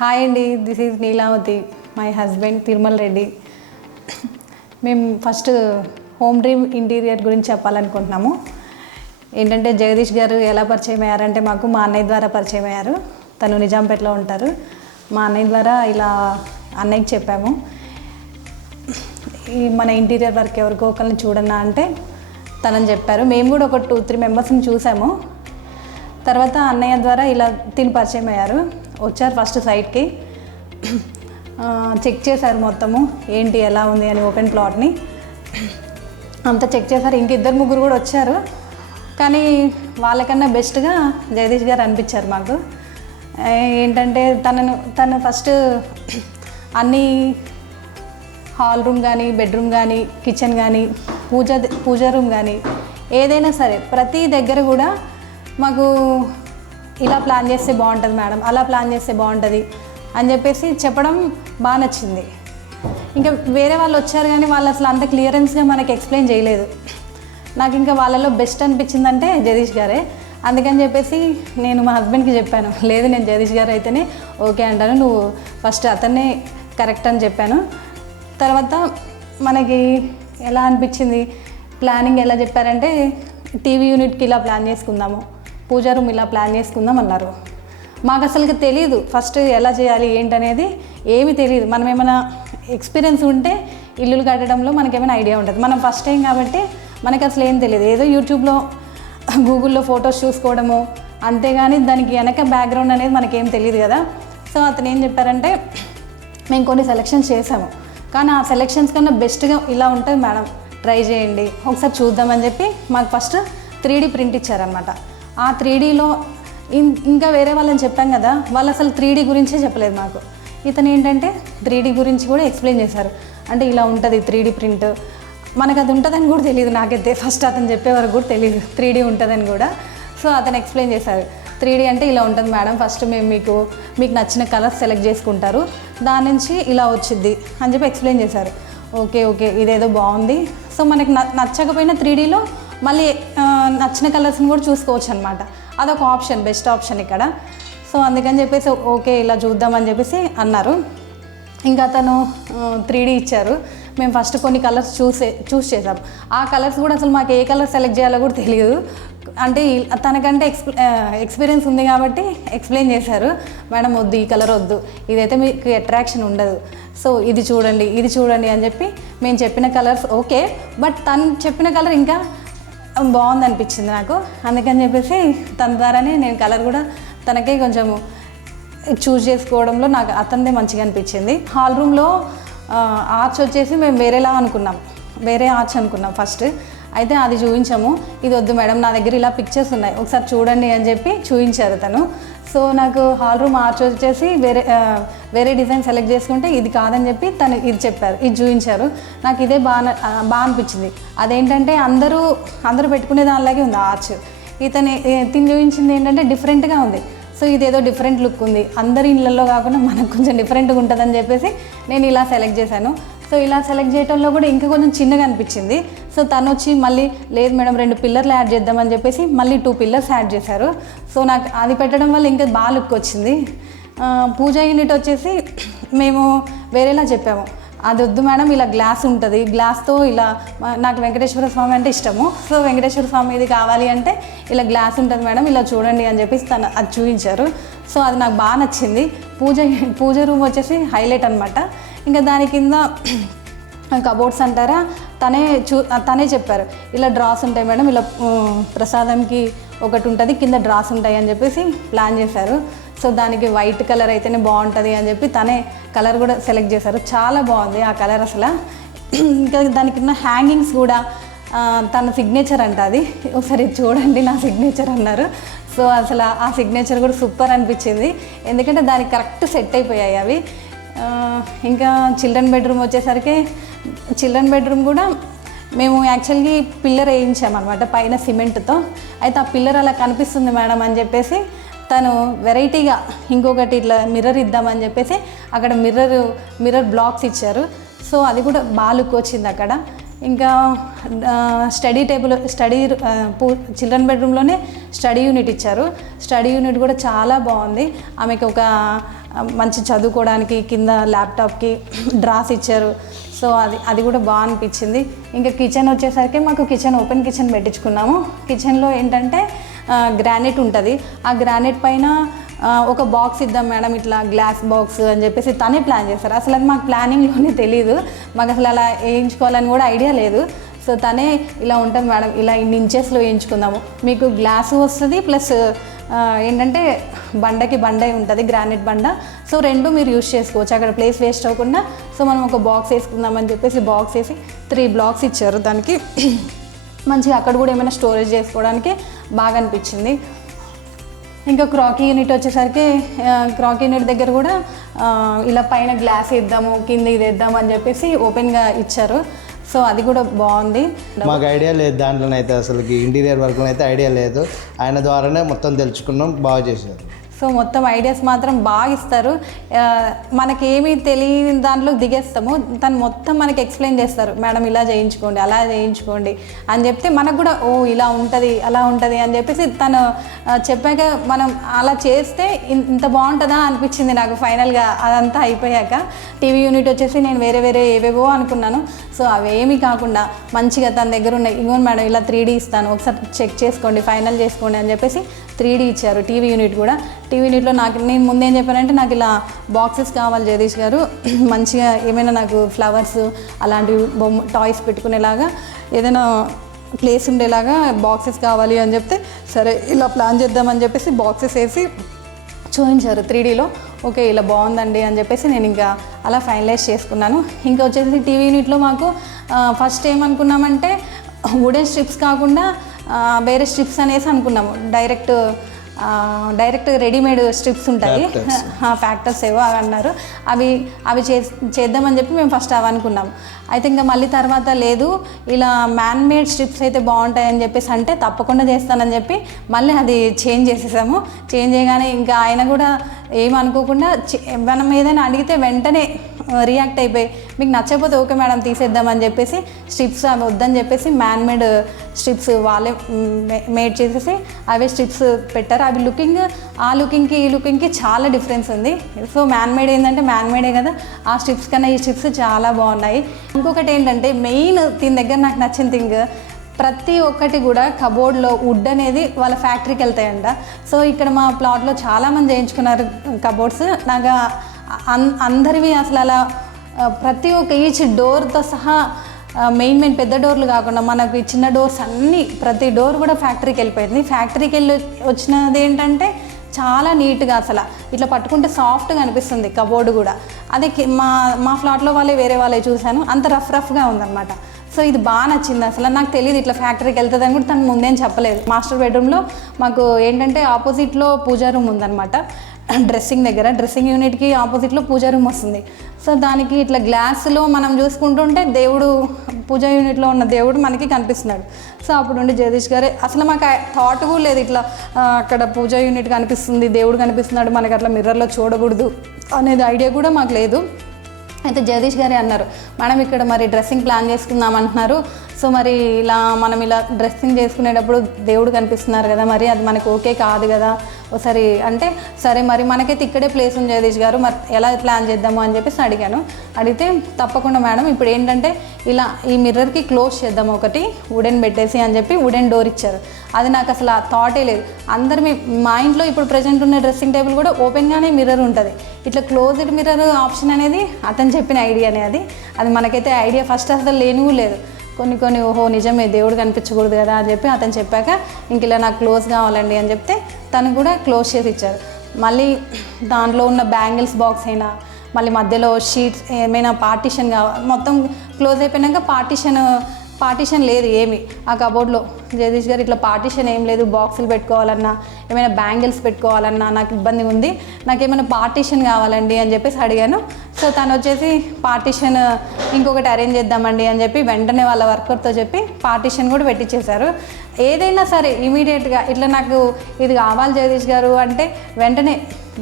Hi అండి, this is Neelavathi, my husband Tirumala Reddy. మేము first home dream interior గురించి చెప్పాలనుకుంటున్నాము. ఏంటంటే జగదీష్ గారు ఎలా పరిచయం అయ్యారంటే మాకు మా అన్నయ్య ద్వారా పరిచయం అయ్యారు. తను నిజాంపేటలో ఉంటారు. మా అన్నయ్య ద్వారా ఇలా అన్నయ్యకి చెప్పాము, ఈ మన ఇంటీరియర్ వర్క్ ఎవరికో ఒకరిని చూడన్నా అంటే తనని చెప్పారు. మేము కూడా ఒక 2-3 మెంబర్స్ని చూసాము. తర్వాత అన్నయ్య ద్వారా ఇలా తిని పరిచయం అయ్యారు. వచ్చారు ఫస్ట్ సైట్కి, చెక్ చేశారు మొత్తము ఏంటి ఎలా ఉంది అని ఓపెన్ ప్లాట్ని అంతా చెక్ చేశారు. ఇంక 2-3 కూడా వచ్చారు, కానీ వాళ్ళకన్నా బెస్ట్గా జగదీష్ గారు అనిపించారు మాకు. ఏంటంటే తను ఫస్ట్ అన్నీ హాల్ రూమ్ కానీ, బెడ్రూమ్ కానీ, కిచెన్ కానీ, పూజ రూమ్ కానీ ఏదైనా సరే ప్రతి దగ్గర కూడా మాకు ఇలా ప్లాన్ చేస్తే బాగుంటుంది మేడం, అలా ప్లాన్ చేస్తే బాగుంటుంది అని చెప్పేసి చెప్పడం బాగా నచ్చింది. ఇంకా వేరే వాళ్ళు వచ్చారు కానీ వాళ్ళు అసలు అంత క్లియరెన్స్గా మనకి ఎక్స్ప్లెయిన్ చేయలేదు. నాకు ఇంకా వాళ్ళలో బెస్ట్ అనిపించిందంటే జగదీష్ గారే. అందుకని చెప్పేసి నేను మా హస్బెండ్కి చెప్పాను, లేదు నేను జగదీష్ గారు అయితేనే ఓకే అంటాను, నువ్వు ఫస్ట్ అతన్నే కరెక్ట్ అని చెప్పాను. తర్వాత మనకి ఎలా అనిపించింది, ప్లానింగ్ ఎలా చెప్పారంటే టీవీ యూనిట్కి ఇలా ప్లాన్ చేసుకుందాము, పూజా రూమ్ ఇలా ప్లాన్ చేసుకుందాం అన్నారు. మాకు అసలుకి తెలియదు ఫస్ట్ ఎలా చేయాలి ఏంటనేది ఏమీ తెలియదు. మనం ఏమైనా ఎక్స్పీరియన్స్ ఉంటే ఇల్లులు కట్టడంలో మనకేమైనా ఐడియా ఉంటుంది. మనం ఫస్ట్ టైం కాబట్టి మనకి అసలు ఏం తెలియదు. ఏదో యూట్యూబ్లో గూగుల్లో ఫొటోస్ చూసుకోవడము అంతేగాని దానికి వెనక బ్యాక్గ్రౌండ్ అనేది మనకేం తెలియదు కదా. సో అతను ఏం చెప్పారంటే మేము కొన్ని సెలెక్షన్స్ చేసాము, కానీ ఆ సెలెక్షన్స్ కన్నా బెస్ట్గా ఇలా ఉంటుంది మేడం, ట్రై చేయండి ఒకసారి చూద్దామని చెప్పి మాకు ఫస్ట్ 3D ప్రింట్ ఇచ్చారనమాట. ఆ 3Dలో ఇంకా వేరే వాళ్ళని చెప్పాం కదా, వాళ్ళు అసలు 3D గురించే చెప్పలేదు మాకు. ఇతను ఏంటంటే 3D గురించి కూడా ఎక్స్ప్లెయిన్ చేశారు. అంటే ఇలా ఉంటుంది 3D ప్రింట్, మనకు అది ఉంటుందని కూడా తెలియదు. నాకైతే ఫస్ట్ అతను చెప్పే వరకు కూడా తెలియదు 3D ఉంటుందని కూడా. సో అతను ఎక్స్ప్లెయిన్ చేశారు, 3D అంటే ఇలా ఉంటుంది మేడం, ఫస్ట్ మేము మీకు నచ్చిన కలర్స్ సెలెక్ట్ చేసుకుంటారు, దాని నుంచి ఇలా వచ్చింది అని చెప్పి ఎక్స్ప్లెయిన్ చేశారు. ఓకే ఇదేదో బాగుంది. సో మనకి నచ్చకపోయినా 3Dలో మళ్ళీ నచ్చిన కలర్స్ని కూడా చూసుకోవచ్చు అనమాట. అదొక ఆప్షన్, బెస్ట్ ఆప్షన్ ఇక్కడ. సో అందుకని చెప్పేసి ఓకే ఇలా చూద్దామని చెప్పేసి అన్నారు. ఇంకా అతను 3D ఇచ్చారు. మేము ఫస్ట్ కొన్ని కలర్స్ చూస్ చేసాం. ఆ కలర్స్ కూడా అసలు మాకు ఏ కలర్ సెలెక్ట్ చేయాలో కూడా తెలియదు. అంటే తనకంటే ఎక్స్పీరియన్స్ ఉంది కాబట్టి ఎక్స్ప్లెయిన్ చేశారు, మేడం వద్దు, ఈ కలర్ వద్దు, ఇదైతే మీకు అట్రాక్షన్ ఉండదు, సో ఇది చూడండి అని చెప్పి మేము చెప్పిన కలర్స్ ఓకే, బట్ తను చెప్పిన కలర్ ఇంకా బాగుంది అనిపించింది నాకు. అందుకని చెప్పేసి తన ద్వారానే నేను కలర్ కూడా తనకే కొంచెము చూస్ చేసుకోవడంలో నాకు అతనిదే మంచిగా అనిపించింది. హాల్ రూమ్లో ఆర్చ్ వచ్చేసి మేము వేరే ఆర్చ్ అనుకున్నాం ఫస్ట్. అయితే అది చూపించాము, ఇది వద్దు మేడం, నా దగ్గర ఇలా పిక్చర్స్ ఉన్నాయి ఒకసారి చూడండి అని చెప్పి చూపించారు తను. సో నాకు హాల్ రూమ్ ఆర్చ్ వచ్చేసి వేరే డిజైన్ సెలెక్ట్ చేసుకుంటే ఇది కాదని చెప్పి తను ఇది చెప్పారు, ఇది చూపించారు. నాకు ఇదే బాగా అనిపించింది. అదేంటంటే అందరూ పెట్టుకునే దానిలాగే ఉంది ఆర్చ్. తిని చూపించింది ఏంటంటే డిఫరెంట్గా ఉంది. సో ఇదేదో డిఫరెంట్ లుక్ ఉంది, అందరి ఇళ్ళల్లో కాకుండా మనకు కొంచెం డిఫరెంట్గా ఉంటుందని చెప్పేసి నేను ఇలా సెలెక్ట్ చేశాను. సో ఇలా సెలెక్ట్ చేయడంలో కూడా ఇంకా కొంచెం చిన్నగా అనిపించింది. సో తను వచ్చి మళ్ళీ లేదు మేడం 2 పిల్లర్లు యాడ్ చేద్దామని చెప్పేసి మళ్ళీ 2 పిల్లర్స్ యాడ్ చేశారు. సో నాకు అది పెట్టడం వల్ల ఇంకా బాగా లుక్ వచ్చింది. పూజా యూనిట్ వచ్చేసి మేము వేరేలా చెప్పాము, అది వద్దు మేడం, ఇలా గ్లాస్ ఉంటుంది, గ్లాస్తో ఇలా నాకు వెంకటేశ్వర స్వామి అంటే ఇష్టము, సో వెంకటేశ్వర స్వామి ఇది కావాలి అంటే ఇలా గ్లాస్ ఉంటుంది మేడం, ఇలా చూడండి అని చెప్పేసి తను అది చూపించారు. సో అది నాకు బాగా నచ్చింది. పూజ రూమ్ వచ్చేసి హైలైట్ అనమాట. ఇంకా దాని కింద కబోర్డ్స్ అంటారా, తనే చెప్పారు, ఇలా డ్రాస్ ఉంటాయి మేడం, ఇలా ప్రసాదంకి ఒకటి ఉంటుంది, కింద డ్రాస్ ఉంటాయి అని చెప్పేసి ప్లాన్ చేశారు. సో దానికి వైట్ కలర్ అయితేనే బాగుంటుంది అని చెప్పి తనే కలర్ కూడా సెలెక్ట్ చేశారు. చాలా బాగుంది ఆ కలర్ అసలు. ఇంకా దానికి ఉన్న హ్యాంగింగ్స్ కూడా తన సిగ్నేచర్ అంట, అది ఒకసారి చూడండి నా సిగ్నేచర్ అన్నారు. సో అసలు ఆ సిగ్నేచర్ కూడా సూపర్ అనిపించింది, ఎందుకంటే దానికి కరెక్ట్ సెట్ అయిపోయాయి అవి. ఇంకా చిల్డ్రన్ బెడ్రూమ్ వచ్చేసరికి చిల్డ్రన్ బెడ్రూమ్ కూడా మేము యాక్చువల్గా పిల్లర్ వేయించామన్నమాట పైన సిమెంట్తో. అయితే ఆ పిల్లర్ అలా కనిపిస్తుంది మేడం అని చెప్పేసి తను వెరైటీగా ఇంకొకటి ఇట్లా మిర్రర్ ఇద్దామని చెప్పేసి అక్కడ మిర్రర్ బ్లాక్స్ ఇచ్చారు. సో అది కూడా బాగా లుక్ వచ్చింది అక్కడ. ఇంకా చిల్డ్రన్ బెడ్రూమ్లోనే స్టడీ యూనిట్ ఇచ్చారు. స్టడీ యూనిట్ కూడా చాలా బాగుంది. ఆమెకి ఒక మంచి చదువుకోవడానికి కింద ల్యాప్టాప్కి డ్రాస్ ఇచ్చారు. సో అది కూడా బాగా అనిపించింది. ఇంకా కిచెన్ వచ్చేసరికి మాకు ఓపెన్ కిచెన్ పెట్టించుకున్నాము. కిచెన్లో ఏంటంటే గ్రానైట్ ఉంటుంది. ఆ గ్రానైట్ పైన ఒక బాక్స్ ఇద్దాం మేడం, ఇట్లా గ్లాస్ బాక్స్ అని చెప్పేసి తనే ప్లాన్ చేస్తారు. అసలు అది మాకు ప్లానింగ్లోనే తెలియదు, మాకు అసలు అలా వేయించుకోవాలని కూడా ఐడియా లేదు. సో తనే ఇలా ఉంటుంది మేడం, ఇలా ఇన్ని ఇంచెస్లో వేయించుకుందాము, మీకు గ్లాసు వస్తుంది ప్లస్ ఏంటంటే బండకి బండ ఉంటుంది, గ్రానైట్ బండ. సో రెండు మీరు యూజ్ చేసుకోవచ్చు, అక్కడ ప్లేస్ వేస్ట్ అవ్వకుండా. సో మనం ఒక బాక్స్ వేసుకుందామని చెప్పేసి బాక్స్ వేసి 3 బ్లాక్స్ ఇచ్చారు దానికి. మంచిగా అక్కడ కూడా ఏమైనా స్టోరేజ్ చేసుకోవడానికి బాగా అనిపించింది. ఇంకా క్రాకీ యూనిట్ వచ్చేసరికి క్రాకీ యూనిట్ దగ్గర కూడా ఇలా పైన గ్లాస్ వేద్దాము, కింద ఇది వేద్దాము అని చెప్పేసి ఓపెన్గా ఇచ్చారు. సో అది కూడా బాగుంది. మాకు ఐడియా లేదు దాంట్లోనైతే, అసలుకి ఇంటీరియర్ వర్క్లో అయితే ఐడియా లేదు. ఆయన ద్వారానే మొత్తం తెలుసుకున్నాం, బాగా చేశారు. సో మొత్తం ఐడియాస్ మాత్రం బాగా ఇస్తారు. మనకేమీ తెలియని దాంట్లో దిగేస్తాము, తను మొత్తం మనకి ఎక్స్ప్లెయిన్ చేస్తారు. మేడం ఇలా చేయించుకోండి, అలా చేయించుకోండి అని చెప్తే మనకు కూడా ఓ ఇలా ఉంటుంది అలా ఉంటుంది అని చెప్పేసి తను చెప్పాక మనం అలా చేస్తే ఇంత బాగుంటుందా అనిపించింది నాకు ఫైనల్గా. అదంతా అయిపోయాక టీవీ యూనిట్ వచ్చేసి నేను వేరే ఏవేవో అనుకున్నాను. సో అవేమీ కాకుండా మంచిగా తన దగ్గర ఉన్నాయి. ఇంకోటి మేడం ఇలా 3D ఇస్తాను, ఒకసారి చెక్ చేసుకోండి, ఫైనల్ చేసుకోండి అని చెప్పేసి 3D ఇచ్చారు. టీవీ యూనిట్ కూడా, టీవీ యూనిట్లో నేను ముందేం చెప్పానంటే నాకు ఇలా బాక్సెస్ కావాలి జగదీష్ గారు, మంచిగా ఏమైనా నాకు ఫ్లవర్స్ అలాంటివి టాయ్స్ పెట్టుకునేలాగా ఏదైనా ప్లేస్ ఉండేలాగా బాక్సెస్ కావాలి అని చెప్తే సరే ఇలా ప్లాన్ చేద్దామని చెప్పేసి బాక్సెస్ వేసి చూపించారు 3Dలో. ఓకే ఇలా బాగుందండి అని చెప్పేసి నేను ఇంకా అలా ఫైనలైజ్ చేసుకున్నాను. ఇంకా వచ్చేసి టీవీ యూనిట్లో మాకు ఫస్ట్ ఏమనుకున్నామంటే వుడెన్ స్ట్రిప్స్ కాకుండా వేరే స్ట్రిప్స్ అనేసి అనుకున్నాము. డైరెక్ట్ రెడీమేడ్ స్ట్రిప్స్ ఉంటాయి, ఫ్యాక్టర్స్ ఏవో అవి అన్నారు. అవి చేద్దామని చెప్పి మేము ఫస్ట్ అవి అనుకున్నాము. అయితే ఇంకా మళ్ళీ తర్వాత లేదు ఇలా మ్యాన్ మేడ్ స్ట్రిప్స్ అయితే బాగుంటాయని చెప్పేసి అంటే తప్పకుండా చేస్తానని చెప్పి మళ్ళీ అది చేంజ్ చేసేసాము. చేంజ్ చేయగానే ఇంకా ఆయన కూడా ఏమనుకోకుండా మనం ఏదైనా అడిగితే వెంటనే రియాక్ట్ అయిపోయి మీకు నచ్చకపోతే ఓకే మేడం తీసేద్దామని చెప్పేసి స్ట్రిప్స్ అవి వద్దని చెప్పేసి మ్యాన్ మేడ్ స్ట్రిప్స్ వాళ్ళే మేడ్ చేసేసి అవే స్ట్రిప్స్ పెట్టారు. అవి ఆ లుకింగ్కి ఈ లుకింగ్కి చాలా డిఫరెన్స్ ఉంది. సో మ్యాన్ మేడ్ ఏంటంటే మ్యాన్ మేడే కదా, ఆ స్ట్రిప్స్ కన్నా ఈ స్ట్రిప్స్ చాలా బాగున్నాయి. ఇంకొకటి ఏంటంటే మెయిన్ దీని దగ్గర నాకు నచ్చిన థింగ్, ప్రతి ఒక్కటి కూడా కబోర్డ్లో వుడ్ అనేది వాళ్ళ ఫ్యాక్టరీకి వెళ్తాయంట. సో ఇక్కడ మా ప్లాట్లో చాలామంది చేయించుకున్నారు కబోర్డ్స్. నాకు అందరివి అసలు అలా ప్రతి ఒక్క ఈచ్ డోర్తో సహా మెయిన్ పెద్ద డోర్లు కాకుండా మనకు చిన్న డోర్స్ అన్నీ ప్రతి డోర్ కూడా ఫ్యాక్టరీకి వెళ్ళిపోయింది. ఫ్యాక్టరీకి వచ్చినది ఏంటంటే చాలా నీట్గా అసలు ఇట్లా పట్టుకుంటే సాఫ్ట్గా అనిపిస్తుంది కబోర్డు కూడా. అదే మా ఫ్లాట్లో వేరే వాళ్ళే చూశాను, అంత రఫ్గా ఉందన్నమాట. సో ఇది బాగా నచ్చింది. అసలు నాకు తెలియదు ఇట్లా ఫ్యాక్టరీకి వెళ్తుందని కూడా తను ముందేం చెప్పలేదు. మాస్టర్ బెడ్రూమ్లో మాకు ఏంటంటే ఆపోజిట్లో పూజా రూమ్ ఉందన్నమాట. డ్రెస్సింగ్ యూనిట్కి ఆపోజిట్లో పూజా రూమ్ వస్తుంది. సో దానికి ఇట్లా గ్లాసులో మనం చూసుకుంటుంటే దేవుడు పూజా యూనిట్లో ఉన్న దేవుడు మనకి కనిపిస్తున్నాడు. సో అప్పుడు ఉండి జగదీష్ గారే అసలు మాకు థాట్ కూడా లేదు ఇట్లా అక్కడ పూజా యూనిట్ కనిపిస్తుంది, దేవుడు కనిపిస్తున్నాడు, మనకి అట్లా మిర్రర్లో చూడకూడదు అనేది ఐడియా కూడా మాకు లేదు. అయితే జగదీష్ గారే అన్నారు, మేడం ఇక్కడ మరి డ్రెస్సింగ్ ప్లాన్ చేసుకుందాం అంటున్నారు. సో మరి మనం ఇలా డ్రెస్సింగ్ చేసుకునేటప్పుడు దేవుడు కనిపిస్తున్నారు కదా, మరి అది మనకు ఓకే కాదు కదా ఒకసారి అంటే, సరే మరి మనకైతే ఇక్కడే ప్లేస్ ఉంది జగదీష్ గారు, మరి ఎలా ప్లాన్ చేద్దాము అని చెప్పేసి అడిగితే తప్పకుండా మేడం ఇప్పుడు ఏంటంటే ఇలా ఈ మిర్రర్కి క్లోజ్ చేద్దాము ఒకటి వుడెన్ పెట్టేసి అని చెప్పి వుడెన్ డోర్ ఇచ్చారు. అది నాకు అసలు ఆ థాటే లేదు. మా ఇంట్లో ఇప్పుడు ప్రజెంట్ ఉన్న డ్రెస్సింగ్ టేబుల్ కూడా ఓపెన్గానే మిర్రర్ ఉంటుంది. ఇట్లా క్లోజ్డ్ మిర్రర్ ఆప్షన్ అనేది అతను చెప్పిన ఐడియానే. అది మనకైతే ఐడియా ఫస్ట్ అసలు లేనివూ లేదు. కొన్ని ఓహో నిజమే దేవుడు కనిపించకూడదు కదా అని చెప్పి అతను చెప్పాక ఇంక ఇలా నాకు క్లోజ్ కావాలండి అని చెప్తే తను కూడా క్లోజ్ చేసి ఇచ్చారు. మళ్ళీ దాంట్లో ఉన్న బ్యాంగిల్స్ బాక్స్ అయినా మళ్ళీ మధ్యలో షీట్స్ ఏమైనా పార్టీషన్ కావాలి, మొత్తం క్లోజ్ అయిపోయినాక పార్టీషన్ లేదు ఏమి ఆ కబోర్డ్లో. జగదీష్ గారు ఇట్లా పార్టీషన్ ఏం లేదు, బాక్సులు పెట్టుకోవాలన్నా ఏమైనా బ్యాంగిల్స్ పెట్టుకోవాలన్నా నాకు ఇబ్బంది ఉంది, నాకేమైనా పార్టీషన్ కావాలండి అని చెప్పేసి అడిగాను. సో తను వచ్చేసి పార్టీషన్ ఇంకొకటి అరేంజ్ చేద్దామండి అని చెప్పి వెంటనే వాళ్ళ వర్కర్తో చెప్పి పార్టీషన్ కూడా పెట్టించేశారు. ఏదైనా సరే ఇమీడియట్గా ఇట్లా నాకు ఇది కావాలి జగదీష్ గారు అంటే వెంటనే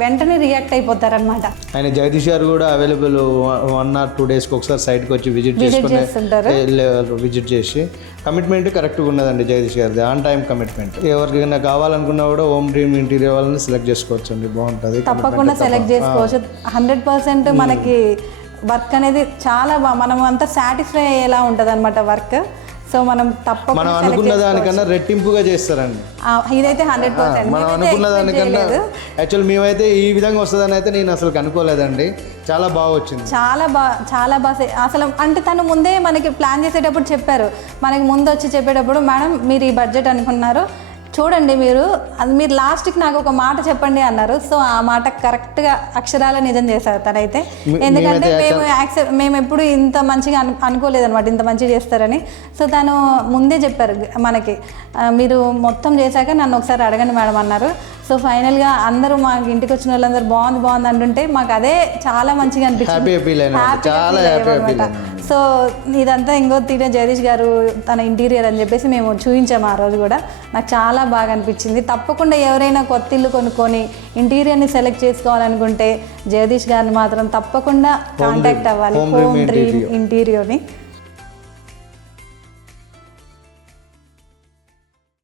వెంటనే రియాక్ట్ అయిపోతారనమాట. ఆయన జగదీష్ గారు కూడా అవైలబుల్ 1 or 2 days ఒకసారి సైట్కి వచ్చి విజిట్ చేస్తుంటారు. విజిట్ చేసి కమిట్మెంట్ కరెక్ట్గా ఉన్నదండి జగదీష్ గారిది, ఆన్ టైం కమిట్మెంట్. ఎవరికైనా కావాలనుకున్నా కూడా హోమ్ డ్రీమ్ ఇంటీరియర్ వాళ్ళని సెలెక్ట్ చేసుకోవచ్చు అండి, బాగుంటుంది. తప్పకుండా సెలెక్ట్ చేసుకోవచ్చు. 100% మనకి వర్క్ అనేది చాలా మనం అంతా సాటిస్ఫై అయ్యేలా ఉంటుంది అనమాట వర్క్. సో మనం తప్పకుండా మనం అనుకున్న దానికన్నా రెట్టింపుగా చేస్తారండి. ఇదైతే 100% మనం అనుకున్న దానికన్నా యాక్చువల్ మేమైతే ఈ విధంగా వస్తుందని అయితే నేను అసలు అనుకోలేదండి. చాలా బాగా వచ్చింది, చాలా బాగా అసలు అంటే తను ముందే మనకి ప్లాన్ చేసేటప్పుడు చెప్పారు, మనకి ముందు వచ్చి చెప్పేటప్పుడు మేడం మీరు ఈ బడ్జెట్ అనుకున్నారు చూడండి, మీరు లాస్ట్కి నాకు ఒక మాట చెప్పండి అన్నారు. సో ఆ మాట కరెక్ట్గా అక్షరాల నిజం చేశారు తనైతే. ఎందుకంటే మేము ఎప్పుడు ఇంత మంచిగా అనుకోలేదన్నమాట, ఇంత మంచిగా చేస్తారని. సో తను ముందే చెప్పారు మనకి, మీరు మొత్తం చేశాక నన్ను ఒకసారి అడగండి మేడం అన్నారు. సో ఫైనల్గా అందరూ మాకు ఇంటికి వచ్చిన వాళ్ళందరూ బాగుంది అంటుంటే మాకు అదే చాలా మంచిగా అనిపించింది. సో ఇదంతా ఇంకో తీరే జగదీష్ గారు తన ఇంటీరియర్ అని చెప్పేసి మేము చూపించాము ఆ రోజు కూడా. నాకు చాలా బాగా అనిపించింది. తప్పకుండా ఎవరైనా కొత్త ఇల్లు కొనుక్కొని ఇంటీరియర్ని సెలెక్ట్ చేసుకోవాలనుకుంటే జగదీష్ గారిని మాత్రం తప్పకుండా కాంటాక్ట్ అవ్వాలి, హోమ్ డ్రీమ్ ఇంటీరియర్ని.